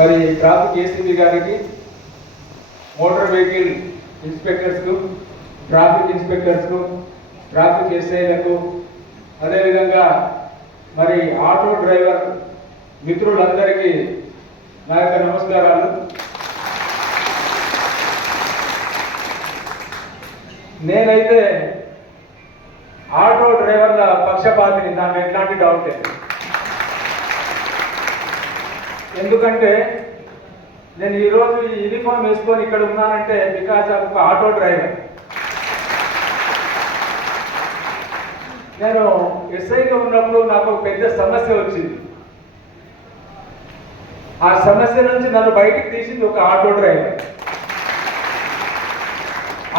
మరి traffic ACB గారికి, motor vehicle ఇన్స్పెక్టర్స్కు, traffic ఇన్స్పెక్టర్స్కు, traffic ఎస్ఐలకు, అదేవిధంగా మరి ఆటో డ్రైవర్ మిత్రులందరికీ నా యొక్క నమస్కారాలు. నేనైతే ఆటో డ్రైవర్ల పక్షపాతిని, నాకు ఎట్లాంటి డౌట్ లేదు. ఎందుకంటే నేను ఈరోజు ఈ యూనిఫామ్ వేసుకొని ఇక్కడ ఉన్నానంటే బికాజ్ ఆఫ్ ఒక ఆటో డ్రైవర్. నేను ఎస్ఐగా ఉన్నప్పుడు నాకు ఒక పెద్ద సమస్య వచ్చింది. ఆ సమస్య నుంచి నన్ను బయటికి తీసింది ఒక ఆటో డ్రైవర్.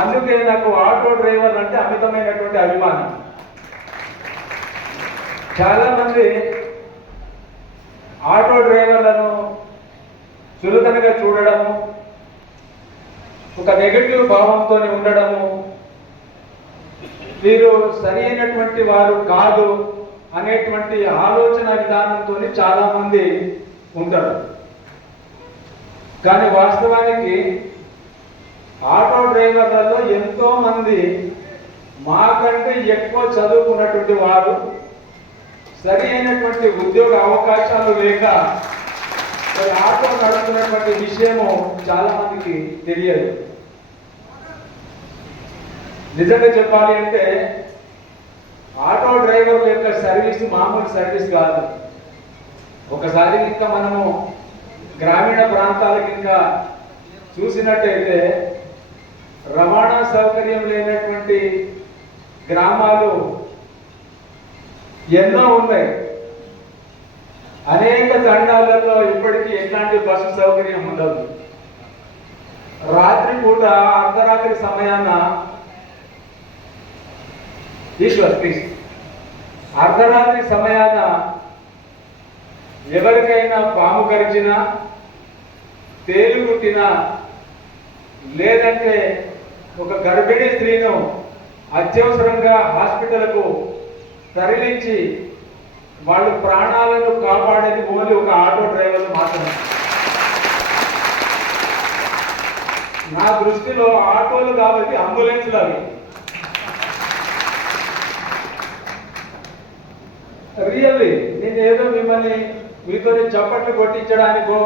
అందుకే నాకు ఆటో డ్రైవర్ అంటే అమితమైనటువంటి అభిమానం. చాలా మంది ఆటో డ్రైవర్లను చులకనగా చూడడము, ఒక నెగటివ్ భావంతో ఉండడము, వీరు సరి అయినటువంటి వారు కాదు అనేటువంటి ఆలోచన విధానంతో చాలా మంది ఉంటారు. కానీ వాస్తవానికి ఆటో డ్రైవర్లలో ఎంతో మంది మాకంటే ఎక్కువ చదువుకున్నటువంటి వారు, సరి అయినటువంటి ఉద్యోగ అవకాశాలు లేక ఆటో నడుపుతున్నటువంటి విషయము చాలా మందికి తెలియదు. నిజంగా చెప్పాలి అంటే ఆటో డ్రైవర్ల యొక్క సర్వీస్ మామూలు సర్వీస్ కాదు. ఒకసారి ఇంకా మనము గ్రామీణ ప్రాంతాలకు ఇంకా చూసినట్టయితే రవాణా సౌకర్యం లేనటువంటి గ్రామాలు ఎన్నో ఉన్నాయి. అనేక తండాలలో ఇప్పటికీ ఎట్లాంటి బస్సు సౌకర్యం ఉండదు. రాత్రి పూట అర్ధరాత్రి సమయాన అర్ధరాత్రి సమయాన ఎవరికైనా పాము కరిచినా, తేలు కుట్టినా, లేదంటే ఒక గర్భిణీ స్త్రీను అత్యవసరంగా హాస్పిటల్కు తరలించి వాళ్ళు ప్రాణాలను కాపాడేది ఓన్లీ ఒక ఆటో డ్రైవర్లు మాత్రమే. నా దృష్టిలో ఆటోలు కాబట్టి అంబులెన్స్లు అవి. రియల్లీ నేను ఏదో మిమ్మల్ని మీతో చప్పట్లు కొట్టించడానికో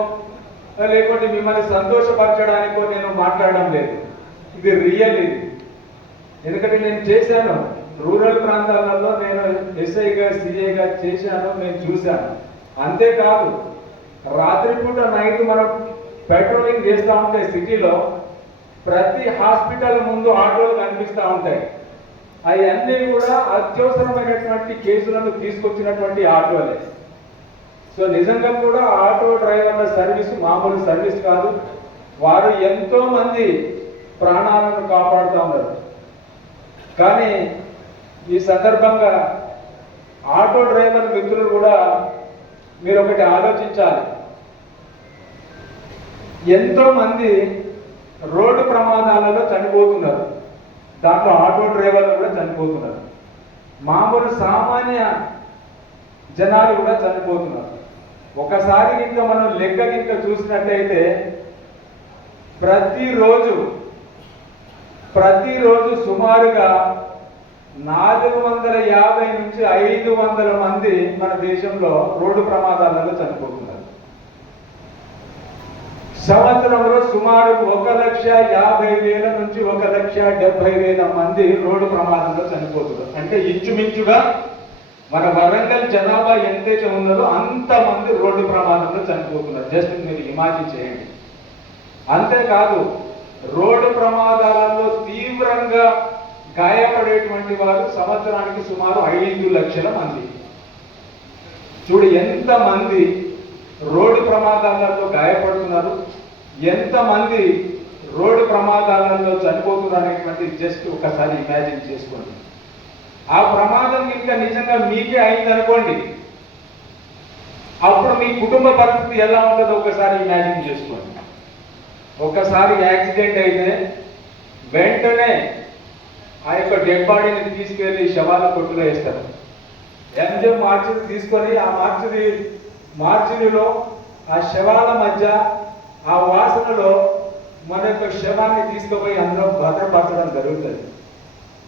లేకుంటే మిమ్మల్ని సంతోషపరచడానికో నేను మాట్లాడడం లేదు. ఇది రియల్. ఇది ఎందుకంటే నేను చేశాను, రూరల్ ప్రాంతాలలో నేను ఎస్ఐగా సిఐగా చేశాను, నేను చూశాను. అంతేకాదు రాత్రిపూట నైట్ మనం పెట్రోలింగ్ చేస్తూ ఉంటే సిటీలో ప్రతి హాస్పిటల్ ముందు ఆటోలు కనిపిస్తూ ఉంటాయి. అవన్నీ కూడా అత్యవసరమైనటువంటి కేసులను తీసుకొచ్చినటువంటి ఆటోలే. సో నిజంగా కూడా ఆటో డ్రైవర్ల సర్వీస్ మామూలు సర్వీస్ కాదు. వారు ఎంతో మంది ప్రాణాలను కాపాడుతూ ఉన్నారు. కానీ ఈ సందర్భంగా ఆటో డ్రైవర్ మిత్రులు కూడా మీరు ఒకటి ఆలోచించాలి. ఎంతో మంది రోడ్డు ప్రమాదాలలో చనిపోతున్నారు. దాంట్లో ఆటో డ్రైవర్లు కూడా చనిపోతున్నారు. మామూలు సామాన్య జనాలు కూడా చనిపోతున్నారు. ఒకసారి ఇంకా మనం లెక్కకింక చూసినట్టయితే ప్రతిరోజు సుమారుగా 450 నుంచి 500 మంది మన దేశంలో రోడ్డు ప్రమాదాలలో చనిపోతున్నారు. సంవత్సరంలో సుమారు 1,50,000 నుంచి 1,70,000 మంది రోడ్డు ప్రమాదంలో చనిపోతున్నారు. అంటే ఇంచుమించుగా మన వరంగల్ జనాభా ఎంతైతే ఉన్నదో అంతమంది రోడ్డు ప్రమాదంలో చనిపోతున్నారు. జస్ట్ మీరు ఇమాజిన్ చేయండి. అంతేకాదు రోడ్డు ప్రమాదాలలో తీవ్రంగా గాయపడేటువంటి వారు సంవత్సరానికి సుమారు 5 లక్షల మంది. చూడు ఎంతమంది రోడ్డు ప్రమాదాలలో గాయపడుతున్నారు, ఎంతమంది రోడ్డు ప్రమాదాలలో చనిపోతున్నారు అనేటువంటి జస్ట్ ఒకసారి ఇమాజిన్ చేసుకోండి. ఆ ప్రమాదం ఇంకా నిజంగా మీకే అయిందనుకోండి, అప్పుడు మీ కుటుంబ పరిస్థితి ఎలా ఉంటుందో ఒకసారి ఇమాజిన్ చేసుకోండి. ఒకసారి యాక్సిడెంట్ అయితే వెంటనే ఆ యొక్క డెడ్ బాడీని తీసుకెళ్లి శవాల కొట్టులో వేస్తారు. ఎంజే మార్చిని తీసుకొని ఆ మార్చిలో ఆ శవాల మధ్య ఆ వాసనలో మన యొక్క శవాన్ని తీసుకుపోయి అందులో భద్రపరచడం జరుగుతుంది.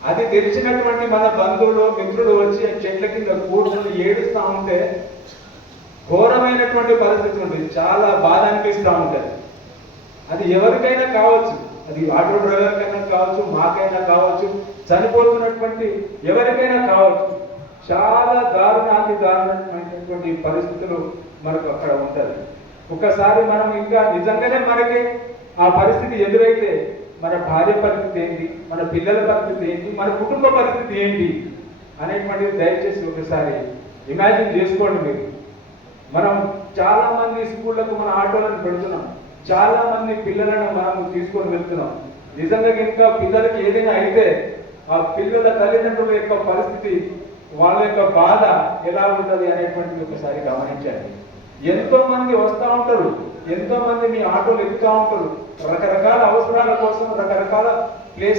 అది తెలిసినటువంటి మన బంధువులు మిత్రులు వచ్చి చెట్ల కింద కూర్చొని ఏడుస్తూ ఉంటే ఘోరమైనటువంటి పరిస్థితి ఉంటుంది, చాలా బాధ అనిపిస్తూ ఉంటుంది. అది ఎవరికైనా కావచ్చు, అది ఆటో డ్రైవర్కైనా కావచ్చు, మాకైనా కావచ్చు, చనిపోతున్నటువంటి ఎవరికైనా కావచ్చు. చాలా దారుణమైనటువంటి పరిస్థితులు మనకు అక్కడ ఉంటుంది. ఒకసారి మనం ఇంకా నిజంగానే మనకి ఆ పరిస్థితి ఎదురైతే మన భార్య పరిస్థితి ఏంటి, మన పిల్లల పరిస్థితి ఏంటి, మన కుటుంబ పరిస్థితి ఏంటి అనేటువంటిది దయచేసి ఒకసారి ఇమాజిన్ చేసుకోండి మీరు. మనం చాలా మంది స్కూళ్ళకు మన ఆటోలను పెడుతున్నాం, చాలా మంది పిల్లలను మనం తీసుకొని వెళ్తున్నాం. నిజంగా ఇంకా పిల్లలకి ఏదైనా అయితే ఆ పిల్లల తల్లిదండ్రుల యొక్క పరిస్థితి, వాళ్ళ యొక్క బాధ ఎలా ఉంటుంది అనేటువంటిది ఒకసారి గమనించండి. ఎంతో మంది వస్తూ ఉంటారు, ఎంతో మంది మీ ఆటోలు ఎక్కుతూ ఉంటారు, రకరకాల అవసరాల కోసం రకరకాల ప్లేస్